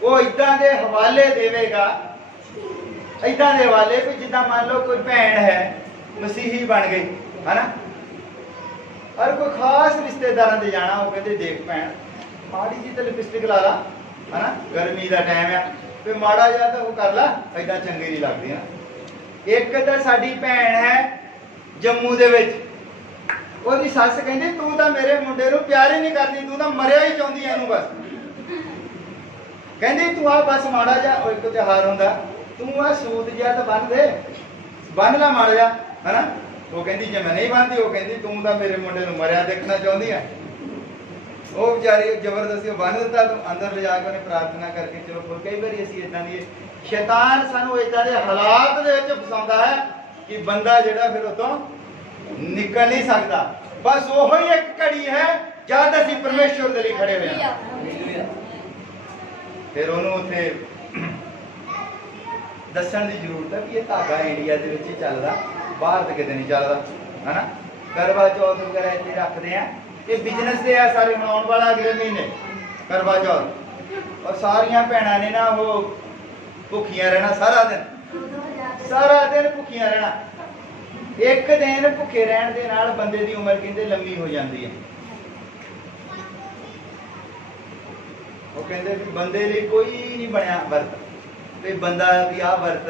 वो इदा के हवाले देगा, इदा के हवाले भी जिदा मान लो कोई भैन है मसीही बन गई है ना, और कोई खास रिश्तेदार से जाना, वो कहते देख भैन माड़ी जी तो लिपस्टिक ला ला है ना, गर्मी का टाइम है, फिर माड़ा जा तो वो कर ला, इदा चंगी नहीं लगती ना। एक तो साडी भैन है जम्मू दे विच, ओहदी सस कहंदी तू तो मेरे मुंडे नूं प्यार ही नहीं करती, तू तो मरिया ही चाहती है बस, कहंदी तू आ बस माड़ा जा एक त्योहार हुंदा, तू आ सूट जिहा तो बन दे, बन ला माड़ा जा है ना। वो कहंदी जे मैं नहीं बनती, वो कहंदी तू तो मेरे मुंडे नूं मरिया देखना चाहती है। वो बेचारी जबरदस्ती बन दिता, तो अंदर ले जाकर उन्हें प्रार्थना करके चलो। फिर कई बार असीं इदां दी शैतान सानू इदां दे हालात दे विच फसाउंदा है कि बंदा जिहड़ा फिर उतों निकल नहीं सकता। बस वो ही एक घड़ी है जद असीं परमेश्वर दे लई खड़े होए हां, फिर उन्होंने उत्थे दस्सण दी जरूरत है कि ये धागा इंडिया दे विच ही चलदा, बाहर तो किते नहीं चलदा है ना। करवा चौथ वगैरह इत्थे रखदे आ, ये बिजनेस दे आ सारे मनाउण वाला अगले महीने करवा चौथ, और सारियां भैणां ने ना वो भुखियां रहना सारा दिन भुखियां रहना। एक दिन भुखे रहन दे नाल बंदे दी उम्र कहंदे लंबी हो जाती है। वो कहंदे भी बंदे लिए कोई नहीं बनया वर्त, भी बंदा भी आ वर्त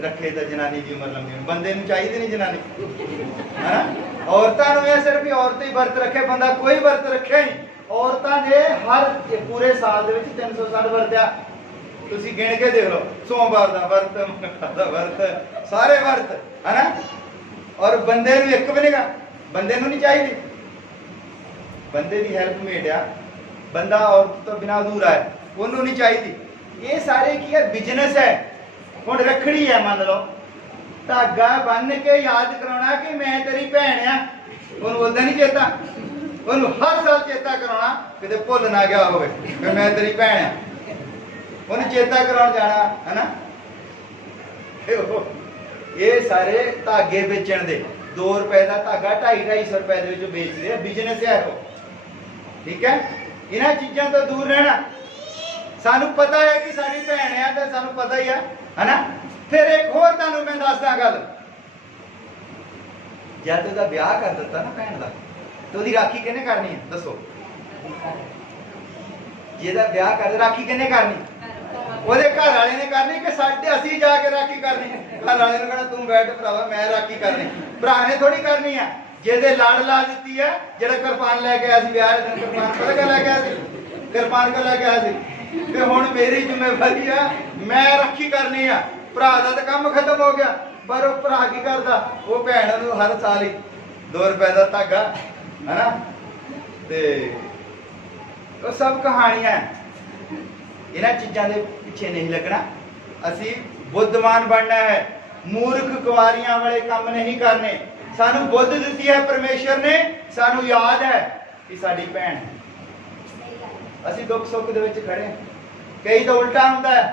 रखे तो जनानी की उम्र लंबी हो, बंदे नूं चाहिदी नहीं जनानी है ना। औरतां नूं यह सिर्फ औरत ही वर्त रखे, बंदा कोई वर्त रखे नहीं। औरतां ने हर पूरे साल दे विच 360 वर्त आ, तुसीं गिण के देख लो, सोमवार दा वर्त, मंगलवार दा वर्त, सारे वर्त है ना। और बंदे नूं एक भी नहीं, बंदे नूं नहीं चाहिदी, बंदे दी हेल्पमेट आ, बंदा औरत तो बिना अधूरा है, उन्होंने नहीं चाहिए। ये सारे की है बिजनेस है। हुण रखड़ी है, मान लो धागा बन के याद कराना कि मैं तेरी भैन आ, उन्होंने उदा नहीं चेता, उन्होंने हर साल चेता कराना, किते भुल ना गया होवे कि मैं तेरी भैन आ, उन्हें चेता कराउण जाना है ना। ये सारे धागे बेचण दे, 2 रुपए का धागा 250-250 रुपए दे विच बेचदे आ, बिजनेस है वो, ठीक है। इन्हां चीज़ों तो दूर रहना। सानू पता है कि साडी भैन है, तो सानू पता ही है ना। फिर एक होर तुहानू मैं दसदा गल, जद उहदा ब्याह कर दिता ना भैन दा, तो उहदी राखी किहने करनी है दसो। जेदा ब्याह कर राखी किहने करनी, ਉਹਦੇ घर वाले ने करनी कि साडे असीं जाके राखी करनी। घर वाले ने कहना तू बैठ भरावा मैं राखी करनी, भरा ने थोड़ी करनी है। ਜਿਹਦੇ ਲੜ ਲਾ ਦਿੱਤੀ ਹੈ, ਜਿਹੜਾ ਕਿਰਪਾਨ ਲੈ ਕੇ ਆਇਆ ਸੀ ਵਿਆਹ ਦੇ ਦਿਨ, ਕਿਰਪਾਨ ਪਤਾ ਲੈ ਕੇ ਆਇਆ ਸੀ, ਕਿਰਪਾਨ ਕਾ ਲੈ ਕੇ ਆਇਆ ਸੀ ਕਿ ਹੁਣ ਮੇਰੀ ਜ਼ਿੰਮੇਵਾਰੀ ਆ, ਮੈਂ ਰਾਖੀ ਕਰਨੀ ਆ। ਭਰਾ ਦਾ ਤਾਂ ਕੰਮ ਖਤਮ ਹੋ ਗਿਆ, ਪਰ ਉਹ ਭਰਾ ਕੀ ਕਰਦਾ, ਉਹ ਭੈਣ ਨੂੰ ਹਰ ਸਾਲ ਹੀ 2 ਰੁਪਏ ਦਾ ਧਾਗਾ ਹੈ ਨਾ। ਤੇ ਉਹ ਸਭ ਕਹਾਣੀਆਂ, ਇਹਨਾਂ ਚੀਜ਼ਾਂ ਦੇ ਪਿੱਛੇ ਨਹੀਂ ਲੱਗਣਾ। ਅਸੀਂ ਬੁੱਧਵਾਨ ਬਣਨਾ है, मूर्ख कुवारियां वाले काम नहीं करने। सानू बुद्ध दी है परमेश्वर ने, सानू याद है कि साडी भैन असीं दुख सुख दे विच खड़े। कई तो उल्टा हुंदा है,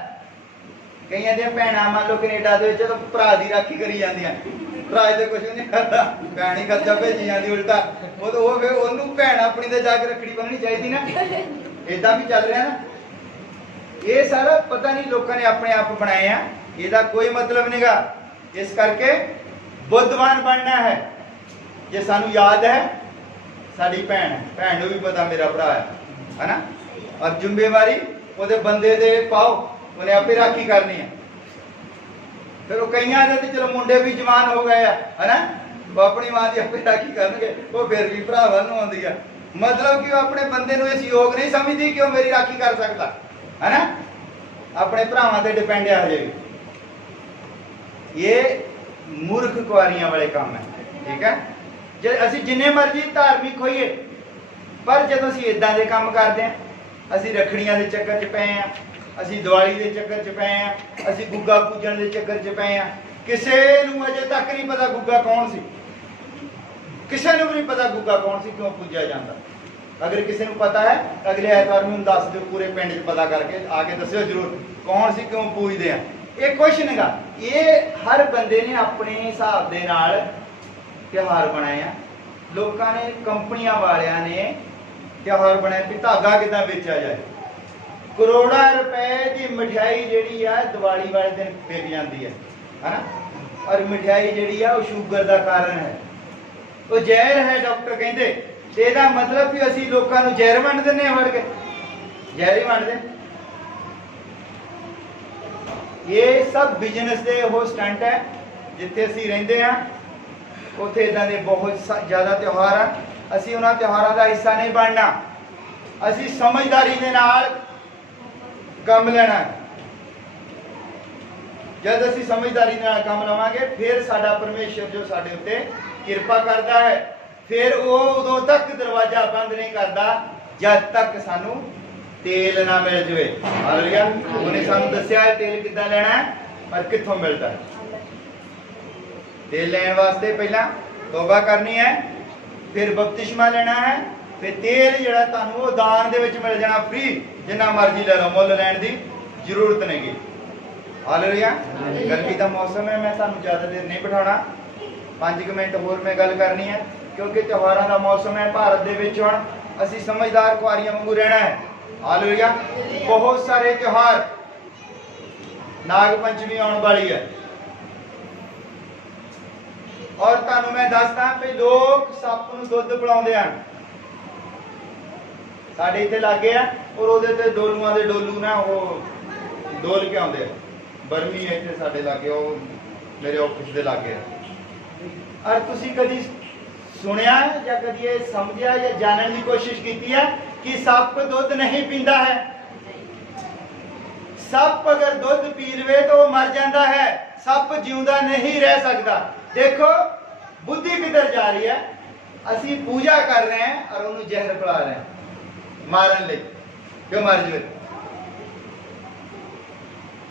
कईयां दी भैणां मान लो कनेडा दे विच तो भरा दी राखी करी जांदियां, भरा ते कुछ नहीं करदा, भैण ही खर्चा भेजी जांदी उल्टा। वो तो फिर ओनू भैण अपनी दे जाके रखड़ी बन्ननी चाहिदी ना, इदां भी चल रहा ना। ये सारा पता नहीं लोगों ने अपने आप बनाए हैं, इसका कोई मतलब नहीं गा। इस करके बुद्धवान बनना है। जे सानू याद है साडी भैन है, भैन नूं भी पता मेरा भरा है ना। और जिम्मेवारी उहदे बंदे दे पाओ, उन्हें आपे राखी करनी है। फिर वो कईयां दे ते चलो मुंडे भी जवान हो गए है ना, वो अपनी मां दी आपे राखी करनगे, वो फिर भी भरा वाल नूं आउंदी है। मतलब कि वो अपने बंदे नूं इस योग नहीं समझदी कि वो मेरी राखी कर सकता है ना, अपने भरावां ते डिपेंड है हजे भी। ये मूर्ख कुआरियां वाले काम है, ठीक है। जे असीं जिन्ने मर्जी धार्मिक होइए, पर जदों असीं इदां दे काम करदे हां, असीं रखड़ियां दे चक्कर च पए हां, असीं दिवाली दे चक्कर च पए हां, असीं गुग्गा पूजण दे चक्कर च पए हां। किसे नूं अजे तक नहीं पता गुग्गा कौन सी, किसे नूं भी नहीं पता गुग्गा कौन सी, क्यों पूजा जांदा। अगर किसी को पता है अगले ऐतवार में दस दो, पूरे पिंड च पता करके आके दस्यो जरूर कौन सी क्यों पूजते हैं। ये कुछ नहीं गा, ये हर बंदे ने अपने हिसाब दे नाल त्योहार बनाए हैं। लोगों ने कंपनियां वालियां ने त्योहार बनाए भी धागा किदां बेचा जाए, ਕਰੋੜਾਂ ਰੁਪਏ ਦੀ ਮਠਿਆਈ ਜਿਹੜੀ ਆ ਦੀਵਾਲੀ ਵਾਲੇ ਦਿਨ ਵਿਕ ਜਾਂਦੀ ਹੈ ਹਨਾ। ਔਰ ਮਠਿਆਈ ਜਿਹੜੀ ਆ ਉਹ ਸ਼ੂਗਰ ਦਾ ਕਾਰਨ ਹੈ, ਉਹ ਜ਼ਹਿਰ ਹੈ ਡਾਕਟਰ ਕਹਿੰਦੇ। ਤੇ ਇਹਦਾ ਮਤਲਬ ਵੀ ਅਸੀਂ ਲੋਕਾਂ ਨੂੰ ਜ਼ਹਿਰ ਵੰਡ ਦਿੰਦੇ ਹਾਂ, ਵੜ ਕੇ ਜ਼ਹਿਰ ਹੀ ਵੰਡਦੇ। ਇਹ ਸਭ ਬਿਜ਼ਨਸ ਦੇ ਉਹ ਸਟੰਟ ਹੈ। ਜਿੱਥੇ ਅਸੀਂ ਰਹਿੰਦੇ ਹਾਂ ਉੱਥੇ ਇਦਾਂ ਦੇ ਬਹੁਤ ਜ਼ਿਆਦਾ ਤਿਉਹਾਰ ਆ। ਅਸੀਂ ਉਹਨਾਂ ਤਿਉਹਾਰਾਂ ਦਾ ਹਿੱਸਾ ਨਹੀਂ ਬਣਨਾ, ਅਸੀਂ ਸਮਝਦਾਰੀ ਦੇ ਨਾਲ ਕੰਮ ਲੈਣਾ। ਜਦ ਅਸੀਂ ਸਮਝਦਾਰੀ ਨਾਲ ਕੰਮ ਲਵਾਂਗੇ ਫਿਰ ਸਾਡਾ ਪਰਮੇਸ਼ਰ ਜੋ ਸਾਡੇ ਉੱਤੇ ਕਿਰਪਾ ਕਰਦਾ ਹੈ, ਫਿਰ ਉਹ ਉਦੋਂ ਤੱਕ ਦਰਵਾਜ਼ਾ ਬੰਦ ਨਹੀਂ ਕਰਦਾ ਜਦ ਤੱਕ ਸਾਨੂੰ ਤੇਲ ਨਾ ਮਿਲ ਜਾਵੇ। ਹਾਲੇਲੂਇਆ। ਉਹਨੇ ਸਾਨੂੰ ਦੱਸਿਆ ਹੈ ਤੇਲ ਕਿੱਦਾਂ ਲੈਣਾ ਹੈ ਔਰ ਕਿੱਥੋਂ ਮਿਲਦਾ ਹੈ। ਤੇਲ ਲੈਣ ਵਾਸਤੇ ਪਹਿਲਾਂ ਤੋਬਾ ਕਰਨੀ ਹੈ, ਫਿਰ ਬਪਤਿਸਮਾ ਲੈਣਾ ਹੈ, ਫਿਰ ਤੇਲ ਜਿਹੜਾ ਤੁਹਾਨੂੰ ਉਹ ਦਾਨ ਦੇ ਵਿੱਚ ਮਿਲ ਜਾਣਾ ਫ੍ਰੀ, ਜਿੰਨਾ ਮਰਜ਼ੀ ਲੈ ਲਓ, ਮੁੱਲ ਲੈਣ ਦੀ ਜ਼ਰੂਰਤ ਨਹੀਂ। ਹਾਲੇਲੂਇਆ। ਗਰਮੀ ਦਾ ਮੌਸਮ ਹੈ, ਮੈਂ ਤੁਹਾਨੂੰ ਜ਼ਿਆਦਾ ਦੇਰ ਨਹੀਂ ਬਿਠਾਉਣਾ, 5 ਮਿੰਟ ਹੋਰ ਮੈਂ ਗੱਲ ਕਰਨੀ ਹੈ ਕਿਉਂਕਿ ਤਿਉਹਾਰਾਂ ਦਾ ਮੌਸਮ ਹੈ ਭਾਰਤ ਦੇ ਵਿੱਚ। ਹੁਣ ਅਸੀਂ ਸਮਝਦਾਰ ਕੁਆਰੀਆਂ ਵਾਂਗੂ ਰਹਿਣਾ ਹੈ। ਹਾਲੇਲੂਇਆ। ਬਹੁਤ ਸਾਰੇ ਤਿਉਹਾਰ, ਨਾਗ ਪੰਚਮੀ ਆਉਣ ਵਾਲੀ ਹੈ ਔਰ ਤੁਹਾਨੂੰ ਮੈਂ ਦੱਸਦਾ ਵੀ ਲੋਕ ਸੱਪ ਨੂੰ ਦੁੱਧ ਪਿਲਾਉਂਦੇ ਹਨ। ਸਾਡੇ ਇੱਥੇ ਲਾਗੇ ਆ ਔਰ ਉਹਦੇ ਤੇ ਡੋਲੂਆਂ ਦੇ ਡੋਲੂ ਨਾ ਉਹ ਡੋਲ ਕੇ ਆਉਂਦੇ ਆ। ਬਰਮੀ ਇੱਥੇ ਸਾਡੇ ਲਾਗੇ, ਉਹ ਮੇਰੇ ਆਫਿਸ ਦੇ ਲਾਗੇ ਆ। ਔਰ ਤੁਸੀਂ ਕਦੀ ਸੁਣਿਆ ਜਾਂ ਕਦੀ ਇਹ ਸਮਝਿਆ ਜਾਂ ਜਾਣਨ ਦੀ ਕੋਸ਼ਿਸ਼ ਕੀਤੀ ਹੈ ਕਿ ਸੱਪ ਦੁੱਧ ਨਹੀਂ ਪੀਂਦਾ ਹੈ? ਸੱਪ ਅਗਰ ਦੁੱਧ ਪੀ ਲਵੇ ਤਾਂ ਉਹ ਮਰ ਜਾਂਦਾ ਹੈ, ਸੱਪ ਜਿਉਂਦਾ ਨਹੀਂ ਰਹਿ ਸਕਦਾ। ਦੇਖੋ ਬੁੱਧੀ ਕਿੱਧਰ ਜਾ ਰਹੀ ਹੈ। ਅਸੀਂ ਪੂਜਾ ਕਰ ਰਹੇ ਹਾਂ ਔਰ ਉਹਨੂੰ ਜ਼ਹਿਰ ਪਿਲਾ ਰਹੇ ਹਾਂ ਮਾਰਨ ਲਈ ਕਿ ਮਰ ਜਾਵੇ।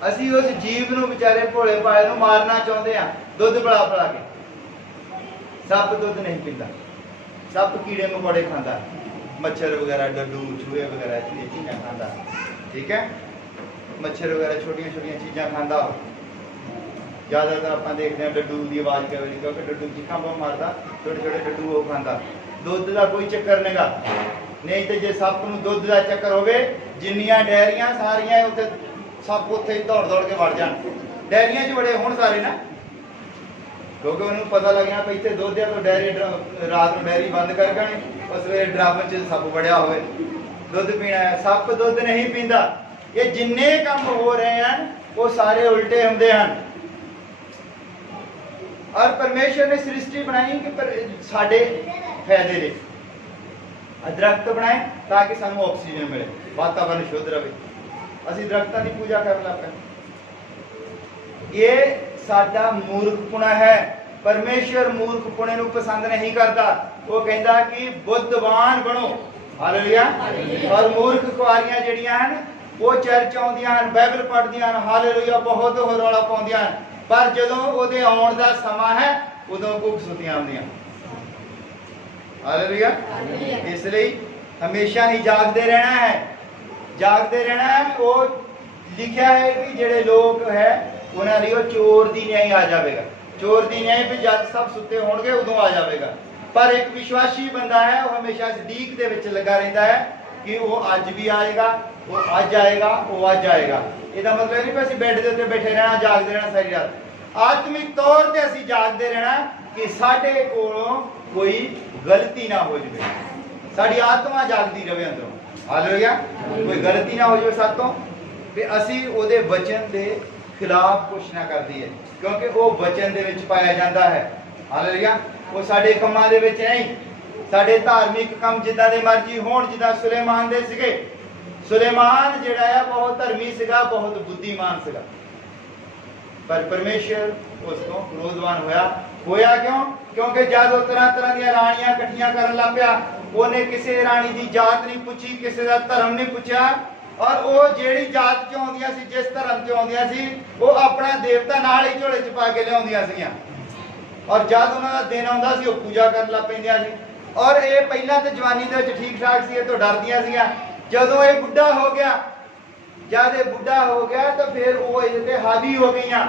ਅਸੀਂ ਉਸ ਜੀਵ ਨੂੰ ਵਿਚਾਰੇ ਭੋਲੇ ਭਾਲੇ ਨੂੰ ਮਾਰਨਾ ਚਾਹੁੰਦੇ ਹਾਂ ਦੁੱਧ ਪਿਲਾ ਪਿਲਾ ਕੇ। ਸੱਪ ਦੁੱਧ ਨਹੀਂ ਪੀਂਦਾ, ਸੱਪ ਕੀੜੇ ਮਕੌੜੇ ਖਾਂਦਾ, ਮੱਛਰ ਵਗੈਰਾ, ਡੱਡੂ, ਚੂਹੇ ਵਗੈਰਾ ਇਹ ਚੀਜ਼ਾਂ ਖਾਂਦਾ। ਠੀਕ ਹੈ, ਮੱਛਰ ਵਗੈਰਾ ਛੋਟੀਆਂ ਛੋਟੀਆਂ ਚੀਜ਼ਾਂ ਖਾਂਦਾ। ਜ਼ਿਆਦਾਤਰ ਆਪਾਂ ਦੇਖਦੇ ਹਾਂ ਡੱਡੂ ਦੀ ਆਵਾਜ਼ ਕਿਵੇਂ, ਕਿਉਂਕਿ ਡੱਡੂ ਚੀਕਾਂ ਬਹੁਤ ਮਾਰਦਾ, ਛੋਟੇ ਛੋਟੇ ਡੱਡੂ ਉਹ ਖਾਂਦਾ। ਦੁੱਧ ਦਾ ਕੋਈ ਚੱਕਰ ਨਹੀਂਗਾ। ਨਹੀਂ ਤੇ ਜੇ ਸੱਪ ਨੂੰ ਦੁੱਧ ਦਾ ਚੱਕਰ ਹੋਵੇ, ਜਿੰਨੀਆਂ ਡੈਰੀਆਂ ਸਾਰੀਆਂ ਉੱਥੇ ਸੱਪ ਉੱਥੇ ਹੀ ਦੌੜ ਦੌੜ ਕੇ ਵੜ ਜਾਣ। ਡੈਰੀਆਂ 'ਚ ਬੜੇ ਹੁਣ ਸਾਰੇ ਨਾ, ਕਿਉਂਕਿ ਉਹਨੂੰ ਪਤਾ ਲੱਗ ਗਿਆ ਵੀ ਇੱਥੇ ਦੁੱਧ ਆ ਤਾਂ ਡੈਰੀ ਰਾਤ ਨੂੰ ਡੈਰੀ ਬੰਦ ਕਰ ਗਏ, ਉਸ ਵੇਲੇ ਡਰਮ 'ਚ ਸੱਪ ਵੜਿਆ ਹੋਵੇ, ਦੁੱਧ ਪੀਣਾ ਹੈ। ਸੱਪ ਦੁੱਧ ਨਹੀਂ ਪੀਂਦਾ। ਇਹ ਜਿੰਨੇ ਕੰਮ ਹੋ ਰਹੇ ਹਨ ਉਹ ਸਾਰੇ ਉਲਟੇ ਹੁੰਦੇ ਹਨ। ਔਰ ਪਰਮੇਸ਼ਰ ਨੇ ਸ੍ਰਿਸ਼ਟੀ ਬਣਾਈ ਕਿ ਸਾਡੇ ਫਾਇਦੇ ਲਈ। ਦਰਖਤ ਬਣਾਏ ਤਾਂ ਕਿ ਸਾਨੂੰ ਆਕਸੀਜਨ ਮਿਲੇ, ਵਾਤਾਵਰਨ ਸ਼ੁੱਧ ਰਹੇ। ਅਸੀਂ ਦਰਖਤਾਂ ਦੀ ਪੂਜਾ ਕਰਨ ਲੱਗ ਪਏ। ਇਹ ਸਾਡਾ ਮੂਰਖਪੁਣਾ ਹੈ। ਪਰਮੇਸ਼ਰ ਮੂਰਖਪੁਣੇ ਨੂੰ ਪਸੰਦ ਨਹੀਂ ਕਰਦਾ। ਉਹ ਕਹਿੰਦਾ ਕਿ ਬੁੱਧਵਾਨ ਬਣੋ। ਹਾਲੇਲੂਇਆ। ਔਰ ਮੂਰਖ ਕੁਆਰੀਆਂ ਜਿਹੜੀਆਂ ਹਨ ਉਹ ਚਰਚ ਆਉਂਦੀਆਂ ਹਨ, ਬਾਈਬਲ ਪੜ੍ਹਦੀਆਂ ਹਨ, ਹਾਲੇਲੂਇਆ, ਬਹੁਤ ਹੋ ਰੌਲਾ ਪਾਉਂਦੀਆਂ ਹਨ, ਪਰ ਜਦੋਂ ਉਹਦੇ ਆਉਣ ਦਾ ਸਮਾਂ ਹੈ ਉਦੋਂ ਕੁੱਕ ਸੁੱਤੀਆਂ ਆਉਂਦੀਆਂ। ਹਾਲੇਲੂਇਆ। ਇਸ ਲਈ ਹਮੇਸ਼ਾ ਹੀ ਜਾਗਦੇ ਰਹਿਣਾ ਹੈ, ਜਾਗਦੇ ਰਹਿਣਾ ਹੈ। ਉਹ ਲਿਖਿਆ ਹੈ ਕਿ ਜਿਹੜੇ ਲੋਕ ਹੈ ਉਹਨਾਂ ਲਈ ਉਹ ਚੋਰ ਦੀ ਨਿਆਈ ਆ ਜਾਵੇਗਾ। ਚੋਰ ਦੀ ਨਿਆਈ ਵੀ ਜਦ ਸਭ ਸੁੱਤੇ ਹੋਣਗੇ ਉਦੋਂ ਆ ਜਾਵੇਗਾ। ਪਰ ਇੱਕ ਵਿਸ਼ਵਾਸੀ ਬੰਦਾ ਹੈ ਉਹ ਹਮੇਸ਼ਾ ਸਦੀਕ ਦੇ ਵਿੱਚ ਲੱਗਾ ਰਹਿੰਦਾ ਹੈ ਕਿ ਉਹ ਅੱਜ ਵੀ ਆਏਗਾ, ਉਹ ਅੱਜ ਆਏਗਾ, ਉਹ ਅੱਜ ਆਏਗਾ। ਇਹਦਾ ਮਤਲਬ ਨਹੀਂ ਕਿ ਅਸੀਂ ਬੈੱਡ ਦੇ ਉੱਤੇ ਬੈਠੇ ਰਹਿਣਾ, ਜਾਗਦੇ ਰਹਿਣਾ ਸਾਰੀ ਰਾਤ। ਆਤਮਿਕ ਤੌਰ ਤੇ ਅਸੀਂ ਜਾਗਦੇ ਰਹਿਣਾ ਕਿ ਸਾਡੇ ਕੋਲੋਂ ਕੋਈ ਗਲਤੀ ਨਾ ਹੋ ਜਾਵੇ, ਸਾਡੀ ਆਤਮਾ ਜਾਗਦੀ ਰਹੇ ਅੰਦਰੋਂ। ਹਾਲੇਲੂਇਆ। ਕੋਈ ਗਲਤੀ ਨਾ ਹੋ ਜਾਵੇ ਸਾਤੋਂ, ਵੀ ਅਸੀਂ ਉਹਦੇ ਵਚਨ ਦੇ ਖਿਲਾਫ ਕੁਛ ਨਾ ਕਰ ਦਈਏ, ਕਿਉਂਕਿ ਉਹ ਵਚਨ ਦੇ ਵਿੱਚ ਪਾਇਆ ਜਾਂਦਾ ਹੈ। ਹਾਲੇਲੂਇਆ। ਉਹ ਸਾਡੇ ਕੰਮਾਂ ਦੇ ਵਿੱਚ ਨਹੀਂ। ਸਾਡੇ ਧਾਰਮਿਕ ਕੰਮ ਜਿੱਦਾਂ ਦੇ ਮਰਜ਼ੀ ਹੋਣ, ਜਿੱਦਾਂ ਸੁਲੇਮਾਨ ਦੇ ਸੀਗੇ। ਸੁਲੇਮਾਨ ਜਿਹੜਾ ਆ ਬਹੁਤ ਧਰਮੀ ਸੀਗਾ, ਬਹੁਤ ਬੁੱਧੀਮਾਨ ਸੀਗਾ, ਪਰ ਪਰਮੇਸ਼ਰ ਉਸ ਤੋਂ ਕ੍ਰੋਧਵਾਨ ਹੋਇਆ ਕਿਉਂ? ਕਿਉਂਕਿ ਜਦ ਉਹ ਤਰ੍ਹਾਂ ਤਰ੍ਹਾਂ ਦੀਆਂ ਰਾਣੀਆਂ ਇਕੱਠੀਆਂ ਕਰਨ ਲੱਗ ਪਿਆ, ਉਹਨੇ ਕਿਸੇ ਰਾਣੀ ਦੀ ਜਾਤ ਨਹੀਂ ਪੁੱਛੀ, ਕਿਸੇ ਦਾ ਧਰਮ ਨਹੀਂ ਪੁੱਛਿਆ। ਔਰ ਉਹ ਜਿਹੜੀ ਜਾਤ ਚੋਂ ਆਉਂਦੀਆਂ ਸੀ, ਜਿਸ ਧਰਮ ਚੋਂ ਆਉਂਦੀਆਂ ਸੀ, ਉਹ ਆਪਣਾ ਦੇਵਤਾ ਨਾਲ ਹੀ ਝੋਲੇ 'ਚ ਪਾ ਕੇ ਲਿਆਉਂਦੀਆਂ ਸੀਗੀਆਂ। ਔਰ ਜਦ ਉਹਨਾਂ ਦਾ ਦਿਨ ਆਉਂਦਾ ਸੀ ਉਹ ਪੂਜਾ ਕਰਨ ਲੱਗ ਪੈਂਦੀਆਂ ਸੀ। ਔਰ ਇਹ ਪਹਿਲਾਂ ਤਾਂ ਜਵਾਨੀ ਦੇ ਵਿੱਚ ਠੀਕ ਠਾਕ ਸੀ, ਇਹ ਤੋਂ ਡਰਦੀਆਂ ਸੀਗੀਆਂ। ਜਦੋਂ ਇਹ ਬੁੱਢਾ ਹੋ ਗਿਆ, ਜਦ ਇਹ ਬੁੱਢਾ ਹੋ ਗਿਆ ਤਾਂ ਫਿਰ ਉਹ ਇਹਦੇ ਤੇ ਹਾਵੀ ਹੋ ਗਈਆਂ।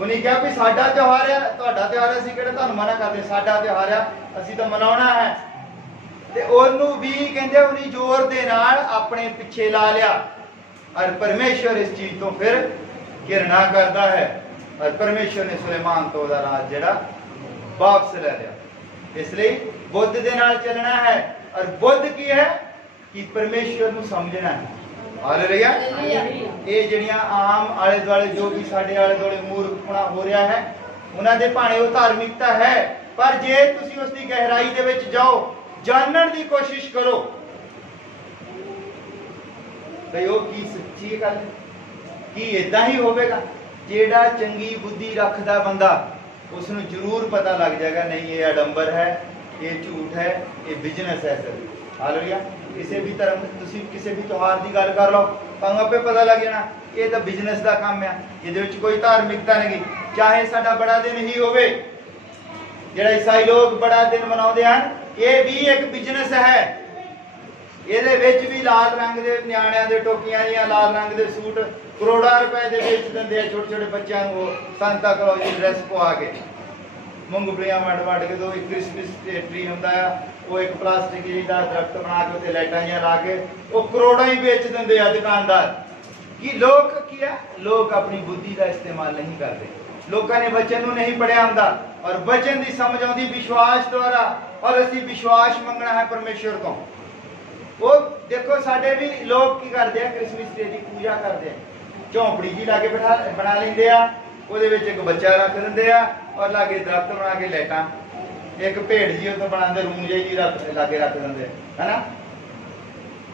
ਉਹਨੇ ਕਿਹਾ ਵੀ ਸਾਡਾ ਤਿਉਹਾਰ ਹੈ, ਤੁਹਾਡਾ ਤਿਉਹਾਰ ਹੈ, ਅਸੀਂ ਕਿਹੜਾ ਤੁਹਾਨੂੰ ਮਨਾ ਕਰਦੇ? ਸਾਡਾ ਤਿਉਹਾਰ ਹੈ, ਅਸੀਂ ਤਾਂ ਮਨਾਉਣਾ ਹੈ। ਤੇ ਉਹਨੂੰ ਵੀ ਕਹਿੰਦੇ ਉਹਨੇ ਜ਼ੋਰ ਦੇ ਨਾਲ ਆਪਣੇ ਪਿੱਛੇ ਲਾ ਲਿਆ। ਔਰ ਪਰਮੇਸ਼ਵਰ ਇਸ ਚੀਜ਼ ਤੋਂ ਫਿਰ ਘਿਰਣਾ ਕਰਦਾ ਹੈ। ਔਰ ਪਰਮੇਸ਼ਵਰ ਨੇ ਸੁਲੇਮਾਨ ਤੋਂ ਉਹਦਾ ਰਾਜ ਜਿਹੜਾ ਵਾਪਸ ਲੈ ਲਿਆ। ਇਸ ਲਈ ਬੁੱਧ ਦੇ ਨਾਲ ਚੱਲਣਾ ਹੈ। ਔਰ ਬੁੱਧ ਕੀ ਹੈ ਕਿ ਪਰਮੇਸ਼ਵਰ ਨੂੰ ਸਮਝਣਾ ਹੈ। ਹਾਲੇਲੂਇਆ। ਇਹ ਜਿਹੜੀਆਂ ਆਮ ਆਲੇ ਦੁਆਲੇ ਜੋ ਵੀ ਸਾਡੇ ਆਲੇ ਦੁਆਲੇ ਮੂਰਖਪਣਾ ਹੋ ਰਿਹਾ ਹੈ, ਉਹਨਾਂ ਦੇ ਭਾਣੇ ਉਹ ਧਾਰਮਿਕਤਾ ਹੈ, ਪਰ ਜੇ ਤੁਸੀਂ ਉਸ ਦੀ ਗਹਿਰਾਈ ਦੇ ਵਿੱਚ ਜਾਓ, ਜਾਣਨ ਦੀ ਕੋਸ਼ਿਸ਼ ਕਰੋ ਤੇ ਉਹ ਕੀ ਸੱਚੀ ਗੱਲ ਹੈ, ਕੀ ਇਦਾਂ ਹੀ ਹੋਵੇਗਾ। ਜਿਹੜਾ ਚੰਗੀ ਬੁੱਧੀ ਰੱਖਦਾ ਬੰਦਾ, ਉਸ ਨੂੰ ਜ਼ਰੂਰ ਪਤਾ ਲੱਗ ਜਾਏਗਾ ਨਹੀਂ ਇਹ ਅਡੰਬਰ ਹੈ, ਇਹ ਝੂਠ ਹੈ, ਇਹ ਬਿਜ਼ਨਸ ਹੈ। Sir hallelujah. ਕਿਸੇ ਵੀ ਧਰਮ, ਤੁਸੀਂ ਕਿਸੇ ਵੀ ਤਿਉਹਾਰ ਦੀ ਗੱਲ ਕਰ ਲਓ, ਤੁਹਾਨੂੰ ਆਪੇ ਪਤਾ ਲੱਗ ਜਾਣਾ ਇਹ ਤਾਂ ਬਿਜ਼ਨਸ ਦਾ ਕੰਮ ਹੈ, ਇਹਦੇ ਵਿੱਚ ਕੋਈ ਧਾਰਮਿਕਤਾ ਨਹੀਂ। ਚਾਹੇ ਸਾਡਾ ਬੜਾ ਦਿਨ ਹੀ ਹੋਵੇ, ਜਿਹੜਾ ਈਸਾਈ ਲੋਕ ਬੜਾ ਦਿਨ ਮਨਾਉਂਦੇ ਹਨ, ਇਹ ਵੀ ਇੱਕ ਬਿਜ਼ਨਸ ਹੈ। ਇਹਦੇ ਵਿੱਚ ਵੀ ਲਾਲ ਰੰਗ ਦੇ ਨਿਆਣਿਆਂ ਦੇ ਟੋਪੀਆਂ ਜਾਂ ਲਾਲ ਰੰਗ ਦੇ ਸੂਟ ਕਰੋੜਾਂ ਰੁਪਏ ਦੇ ਵੇਚ ਦਿੰਦੇ ਆ ਛੋਟੇ ਛੋਟੇ ਬੱਚਿਆਂ ਨੂੰ। ਸੰਤਾ ਕਲੌਜ ਦੀ ਡਰੈਸ ਪਵਾ ਕੇ, ਮੂੰਗਫਲੀਆਂ ਵੰਡ ਕੇ, ਦੋ ਇੱਕ ਕ੍ਰਿਸਮਸ ਟਰੀ ਹੁੰਦਾ ਆ, ਉਹ ਇੱਕ ਪਲਾਸਟਿਕ ਦਾ ਦਰਖਤ ਬਣਾ ਕੇ ਉੱਤੇ ਲਾਈਟਾਂ ਜਿਹੀਆਂ ਲਾ ਕੇ ਉਹ ਕਰੋੜਾਂ ਹੀ ਵੇਚ ਦਿੰਦੇ ਆ ਦੁਕਾਨਦਾਰ। ਕਿ ਲੋਕ ਕੀ ਹੈ, ਲੋਕ ਆਪਣੀ ਬੁੱਧੀ ਦਾ ਇਸਤੇਮਾਲ ਨਹੀਂ ਕਰਦੇ। ਲੋਕਾਂ ਨੇ ਬਚਨ ਨੂੰ ਨਹੀਂ ਪੜਿਆ ਹੁੰਦਾ, ਔਰ ਬਚਨ ਦੀ ਸਮਝ ਆਉਂਦੀ ਵਿਸ਼ਵਾਸ ਦੁਆਰਾ, ਔਰ ਅਸੀਂ ਵਿਸ਼ਵਾਸ ਮੰਗਣਾ ਹੈ ਪਰਮੇਸ਼ਵਰ ਤੋਂ। ਉਹ ਦੇਖੋ ਸਾਡੇ ਵੀ ਲੋਕ ਕੀ ਕਰਦੇ ਆ, ਕ੍ਰਿਸਮਸ ਡੇ ਦੀ ਪੂਜਾ ਕਰਦੇ ਆ, ਝੌਂਪੜੀ ਜੀ ਲਾ ਕੇ ਬਣਾ ਲੈਂਦੇ ਆ, ਉਹਦੇ ਵਿੱਚ ਇੱਕ ਬੱਚਾ ਰੱਖ ਦਿੰਦੇ ਆ, ਔਰ ਲਾਗੇ ਦਰਖਤ ਬਣਾ ਕੇ ਲਾਈਟਾਂ, ਇੱਕ ਭੇਡ ਜੀ ਉੱਥੇ ਬਣਾਉਂਦੇ, ਰੂਮ ਜਿਹੀ ਲਾਗੇ ਰੱਖ ਦਿੰਦੇ, ਹੈਨਾ।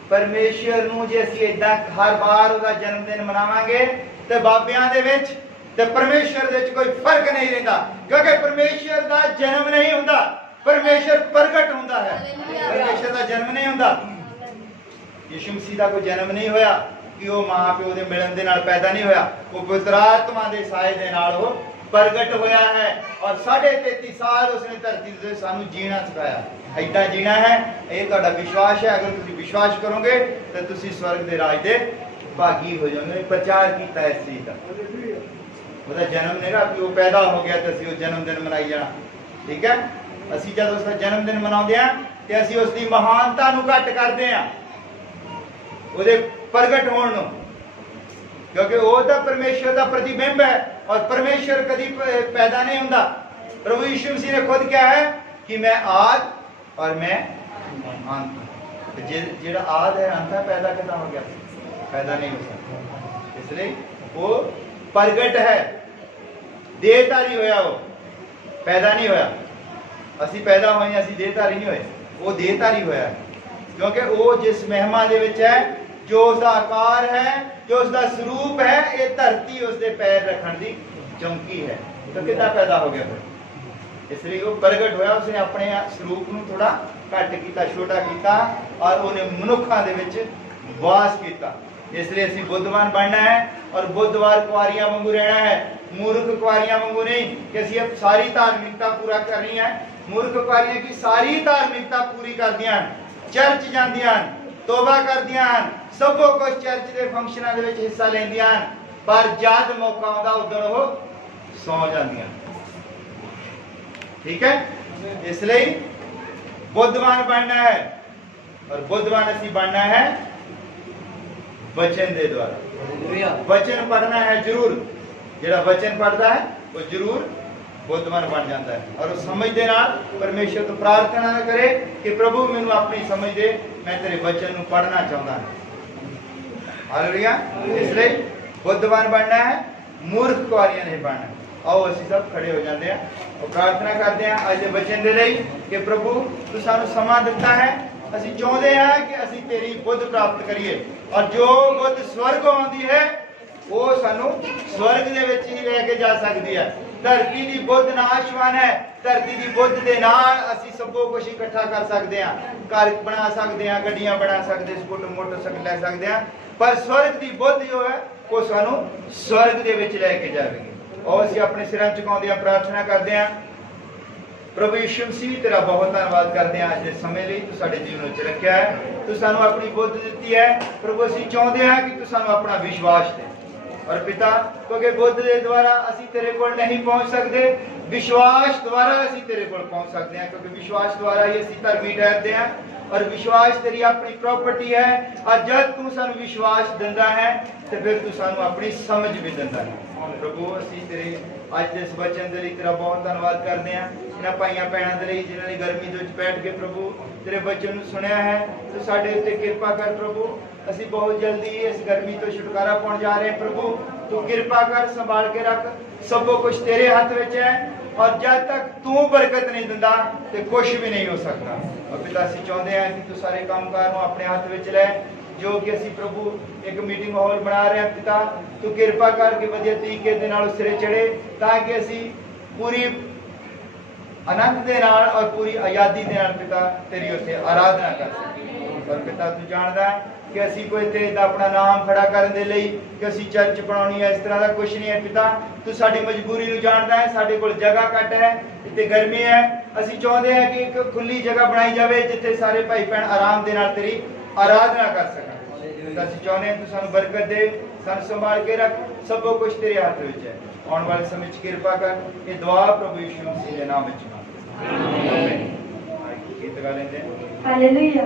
ਪਰਮੇਸ਼ਵਰ ਨੂੰ ਜੇ ਅਸੀਂ ਏਦਾਂ ਹਰ ਵਾਰ ਉਹਦਾ ਜਨਮ ਦਿਨ ਮਨਾਵਾਂਗੇ ਤੇ ਬਾਬਿਆਂ ਦੇ ਵਿੱਚ ਤੇ ਪਰਮੇਸ਼ਵਰ ਦੇ ਵਿੱਚ ਕੋਈ ਫਰਕ ਨਹੀਂ ਰਹਿੰਦਾ, ਕਿਉਂਕਿ ਪਰਮੇਸ਼ਵਰ ਦਾ ਜਨਮ ਨਹੀਂ ਹੁੰਦਾ, ਪਰਮੇਸ਼ਵਰ ਪ੍ਰਗਟ ਹੁੰਦਾ ਹੈ। ਪਰਮੇਸ਼ਵਰ ਦਾ ਜਨਮ ਨਹੀਂ ਹੁੰਦਾ। ਯਿਸੂ ਮਸੀਹ ਦਾ ਕੋਈ ਜਨਮ ਨਹੀਂ ਹੋਇਆ ਕਿ ਉਹ ਮਾਂ ਪਿਓ ਦੇ ਮਿਲਣ ਦੇ ਨਾਲ ਪੈਦਾ ਨਹੀਂ ਹੋਇਆ, ਉਹ ਪਵਿੱਤਰ ਆਤਮਾ ਦੇ ਸਾਏ ਦੇ ਨਾਲ ਉਹ ਪ੍ਰਗਟ ਹੋਇਆ ਹੈ। ਔਰ 33.5 ਸਾਲ ਉਸਨੇ ਧਰਤੀ ਤੇ ਸਾਨੂੰ ਜੀਣਾ ਸਿਖਾਇਆ। ਏਦਾਂ ਜੀਣਾ ਹੈ, ਇਹ ਤੁਹਾਡਾ ਵਿਸ਼ਵਾਸ ਹੈ। ਅਗਰ ਤੁਸੀਂ ਵਿਸ਼ਵਾਸ ਕਰੋਗੇ ਤਾਂ ਤੁਸੀਂ ਸਵਰਗ ਦੇ ਰਾਜ ਦੇ ਭਾਗੀ ਹੋ ਜਾਓਗੇ। ਪ੍ਰਚਾਰ ਕੀਤਾ ਇਸ ਚੀਜ਼ ਦਾ। ਉਹਦਾ ਜਨਮ ਨਹੀਂਗਾ ਕਿ ਉਹ ਪੈਦਾ ਹੋ ਗਿਆ ਤੇ ਅਸੀਂ ਉਹ ਜਨਮ ਦਿਨ ਮਨਾਈ ਜਾਣਾ, ਠੀਕ ਹੈ। ਅਸੀਂ ਜਦ ਉਸ ਦਾ ਜਨਮ ਦਿਨ ਮਨਾਉਂਦੇ ਹਾਂ ਤੇ ਅਸੀਂ ਉਸ ਦੀ ਮਹਾਨਤਾ ਨੂੰ ਘੱਟ ਕਰਦੇ ਹਾਂ, ਉਹਦੇ ਪ੍ਰਗਟ ਹੋਣ ਨੂੰ, ਕਿਉਂਕਿ ਉਹ ਤਾਂ ਪਰਮੇਸ਼ਵਰ ਦਾ ਪ੍ਰਤੀਬਿੰਬ ਹੈ। ਔਰ ਪਰਮੇਸ਼ਵਰ ਕਦੀ ਪੈਦਾ ਨਹੀਂ ਹੁੰਦਾ। ਪ੍ਰਭੂ ਯਿਸੂ ਮਸੀਹ ਨੇ ਖੁਦ ਕਿਹਾ ਹੈ ਕਿ ਮੈਂ ਆਦ ਔਰ ਮੈਂ ਅੰਤ। ਜਿਹੜਾ ਆਦ ਹੈ, ਅੰਤ ਹੈ, ਪੈਦਾ ਕਿਦਾਂ ਹੋ ਗਿਆ? ਪੈਦਾ ਨਹੀਂ ਹੋ ਸਕਦਾ। ਇਸ ਲਈ ਉਹ ਪ੍ਰਗਟ ਹੈ, ਦੇਹਧਾਰੀ ਹੋਇਆ, ਉਹ ਪੈਦਾ ਨਹੀਂ ਹੋਇਆ। ਅਸੀਂ ਪੈਦਾ ਹੋਏ, ਅਸੀਂ ਦੇਹਧਾਰੀ ਨਹੀਂ ਹੋਏ, ਉਹ ਦੇਹਧਾਰੀ ਹੋਇਆ ਹੈ, ਕਿਉਂਕਿ ਉਹ ਜਿਸ ਮਹਿਮਾ ਦੇ ਵਿੱਚ ਹੈ, ਜੋ ਉਸਦਾ ਆਕਾਰ ਹੈ, ਜੋ ਉਸਦਾ ਸਰੂਪ ਹੈ, ਇਹ ਧਰਤੀ ਉਸਦੇ ਪੈਰ ਰੱਖਣ ਦੀ ਚੌਂਕੀ ਹੈ। ਤਾਂ ਕਿੱਦਾਂ ਪੈਦਾ ਹੋ ਗਿਆ ਫਿਰ? ਇਸ ਲਈ ਉਹ ਪ੍ਰਗਟ ਹੋਇਆ, ਉਸਨੇ ਆਪਣੇ ਸਰੂਪ ਨੂੰ ਥੋੜਾ ਘੱਟ ਕੀਤਾ, ਛੋਟਾ ਕੀਤਾ, ਔਰ ਉਹਨੇ ਮਨੁੱਖਾਂ ਦੇ ਵਿੱਚ ਵਾਸ ਕੀਤਾ। ਇਸ ਲਈ ਅਸੀਂ ਬੁੱਧਵਾਨ ਬਣਨਾ ਹੈ, ਔਰ ਬੁੱਧਵਾਰ ਕੁਆਰੀਆਂ ਵਾਂਗੂ ਰਹਿਣਾ ਹੈ, ਮੂਰਖ ਕੁਆਰੀਆਂ ਵਾਂਗੂ ਨਹੀਂ ਕਿ ਅਸੀਂ ਸਾਰੀ ਧਾਰਮਿਕਤਾ ਪੂਰਾ ਕਰਨੀ ਹੈ। ਮੂਰਖ ਕੁਆਰੀਆਂ ਕੀ ਸਾਰੀ ਧਾਰਮਿਕਤਾ ਪੂਰੀ ਕਰਦੀਆਂ ਹਨ, ਚਰਚ ਜਾਂਦੀਆਂ ਹਨ, ਤੋਬਾ ਕਰਦੀਆਂ ਹਨ, ਸਭੋ ਕੁਝ ਚਰਚ ਦੇ ਫੰਕਸ਼ਨਾਂ ਦੇ ਵਿੱਚ ਹਿੱਸਾ ਲੈਂਦੀਆਂ ਹਨ, ਪਰ ਜਦ ਮੌਕਾ ਆਉਂਦਾ ਉਦੋਂ ਉਹ ਸੌ ਜਾਂਦੀਆਂ, ਠੀਕ ਹੈ। ਇਸ ਲਈ ਬੁੱਧਵਾਨ ਬਣਨਾ ਹੈ, ਔਰ ਬੁੱਧਵਾਨ ਅਸੀਂ ਬਣਨਾ ਹੈ ਵਚਨ ਦੇ ਦੁਆਰਾ। ਵਚਨ ਪੜਨਾ ਹੈ ਜ਼ਰੂਰ। ਜਿਹੜਾ ਵਚਨ ਪੜਦਾ ਹੈ ਉਹ ਜ਼ਰੂਰ ਬੁੱਧਵਾਨ ਬਣ ਜਾਂਦਾ ਹੈ, ਔਰ ਉਸ ਸਮਝ ਦੇ ਨਾਲ ਪਰਮੇਸ਼ਰ ਤੋਂ ਪ੍ਰਾਰਥਨਾ ਕਰੇ ਕਿ ਪ੍ਰਭੂ ਮੈਨੂੰ ਆਪਣੀ ਸਮਝ ਦੇ, ਮੈਂ ਤੇਰੇ ਵਚਨ ਨੂੰ ਪੜਨਾ ਚਾਹੁੰਦਾ ਹਾਂ। ਹਾਲੇਲੂਇਆ। ਇਸ ਲਈ ਬੁੱਧਵਾਨ ਬਣਨਾ ਹੈ, ਮੂਰਖ ਕੁਆਰੀਆਂ ਨਹੀਂ ਬਣਨਾ। ਆਓ ਅਸੀਂ ਸਭ ਖੜੇ ਹੋ ਜਾਂਦੇ ਹਾਂ, ਉਹ ਪ੍ਰਾਰਥਨਾ ਕਰਦੇ ਹਾਂ ਅੱਜ ਦੇ ਵਚਨ ਦੇ ਲਈ ਕਿ ਪ੍ਰਭੂ ਤੂੰ ਸਾਨੂੰ ਸਮਾਂ ਦਿੱਤਾ ਹੈ, ਅਸੀਂ ਚਾਹੁੰਦੇ ਹਾਂ ਕਿ ਅਸੀਂ ਤੇਰੀ ਬੁੱਧ ਪ੍ਰਾਪਤ ਕਰੀਏ, ਔਰ ਜੋ ਬੁੱਧ ਸਵਰਗੋਂ ਆਉਂਦੀ ਹੈ ਉਹ ਸਾਨੂੰ ਸਵਰਗ ਦੇ ਵਿੱਚ ਹੀ ਲੈ ਕੇ ਜਾ ਸਕਦੀ ਹੈ। ਧਰਤੀ ਦੀ ਬੁੱਧ ਨਾਸ਼ਵਾਨ ਹੈ, ਧਰਤੀ ਦੀ ਬੁੱਧ ਦੇ ਨਾਲ ਅਸੀਂ ਸਭੋ ਕੁਝ ਇਕੱਠਾ ਕਰ ਸਕਦੇ ਹਾਂ, ਘਰ ਬਣਾ ਸਕਦੇ ਹਾਂ, ਗੱਡੀਆਂ ਬਣਾ ਸਕਦੇ, ਮੋਟਰਸਾਈਕਲ ਲੈ ਸਕਦੇ ਹਾਂ, ਪਰ ਸਵਰਗ ਦੀ ਬੁੱਧ ਜੋ ਹੈ ਉਹ ਸਾਨੂੰ ਸਵਰਗ ਦੇ ਵਿੱਚ ਲੈ ਕੇ ਜਾਵੇਗੀ। ਔਰ ਅਸੀਂ ਆਪਣੇ ਸਿਰਾਂ ਝੁਕਾਉਂਦੇ ਹਾਂ, ਪ੍ਰਾਰਥਨਾ ਕਰਦੇ ਹਾਂ। ਪ੍ਰਭੂ ਯਿਸੂ ਮਸੀਹ ਤੇਰਾ ਬਹੁਤ ਧੰਨਵਾਦ ਕਰਦੇ ਹਾਂ ਅੱਜ ਦੇ ਸਮੇਂ ਲਈ, ਤੂੰ ਸਾਡੇ ਜੀਵਨ ਵਿੱਚ ਰੱਖਿਆ ਹੈ, ਤੂੰ ਸਾਨੂੰ ਆਪਣੀ ਬੁੱਧ ਦਿੱਤੀ ਹੈ। ਪ੍ਰਭੂ ਅਸੀਂ ਚਾਹੁੰਦੇ ਹਾਂ ਕਿ ਤੂੰ ਸਾਨੂੰ ਆਪਣਾ ਵਿਸ਼ਵਾਸ ਦੇ, ਔਰ ਪਿਤਾ ਕਿਉਂਕਿ ਬੁੱਧ ਦੇ ਦੁਆਰਾ ਅਸੀਂ ਤੇਰੇ ਕੋਲ ਨਹੀਂ ਪਹੁੰਚ ਸਕਦੇ, ਵਿਸ਼ਵਾਸ ਦੁਆਰਾ ਅਸੀਂ ਤੇਰੇ ਕੋਲ ਪਹੁੰਚ ਸਕਦੇ ਹਾਂ, ਕਿਉਂਕਿ ਵਿਸ਼ਵਾਸ ਦੁਆਰਾ ਹੀ ਅਸੀਂ ਧਰਮੀ ਠਹਿਰਦੇ ਹਾਂ। और विश्वास तेरी अपनी प्रॉपर्टी है। और जब तू सानू विश्वास दिंदा है तो फिर तू सानू अपनी समझ भी दिंदा है। प्रभु असीं तेरे अज इस वचन दे लई तेरा बहुत धन्नवाद करते हैं। इन्हां भाइयां भैणां दे लई जिन्हां ने गर्मी दे विच बैठ के प्रभु तेरे वचन नूं सुनिया है, तो साडे उत्ते किरपा कर प्रभु। असीं बहुत जल्दी इस गर्मी तो छुटकारा पाउण जा रहे हैं प्रभु। तू किरपा कर, संभाल के रख, सब कुछ तेरे हाथ विच है। और जब तक तू बरकत नहीं दिंदा तो कुछ भी नहीं हो सकता। और पिता असीं चाहुंदे हां कि तू सारे कामकाज नूं अपने हाथ विच लै, जो कि असीं प्रभु एक मीटिंग माहौल बना रहे हैं। पिता तू किरपा करके वधिया तरीके दे नाल सिरे चढ़े, ताकि असीं पूरी आनंद दे नाल और पूरी आज़ादी दे नाल पिता तेरी उत्ते आराधना कर सकें। और पिता तू जानदा कि असीं कोई ते अपना नाम खड़ा करन दे लई कि असीं चर्च बनाउणी है, इस तरह का कुछ नहीं है। पिता तू साडी मजबूरी नूं जानदा है, साडे कोल जगह घट है, इत्ते गर्मी है। असीं चाहुंदे हां कि एक खुली जगह बनाई जावे जिथे सारे भाई भैण आराम दे नाल तेरी आराधना कर सकन। असीं चाहुंदे हां तू सानूं बरकत दे, सानूं संभाल के रख, सब कुछ तेरे हाथ विच है। आने वाले समय च किरपा कर, ये दुआ प्रभु यीशु मसीह के नाम विच मांगदे आमीन। गीत गा लेंदे हालेलुया।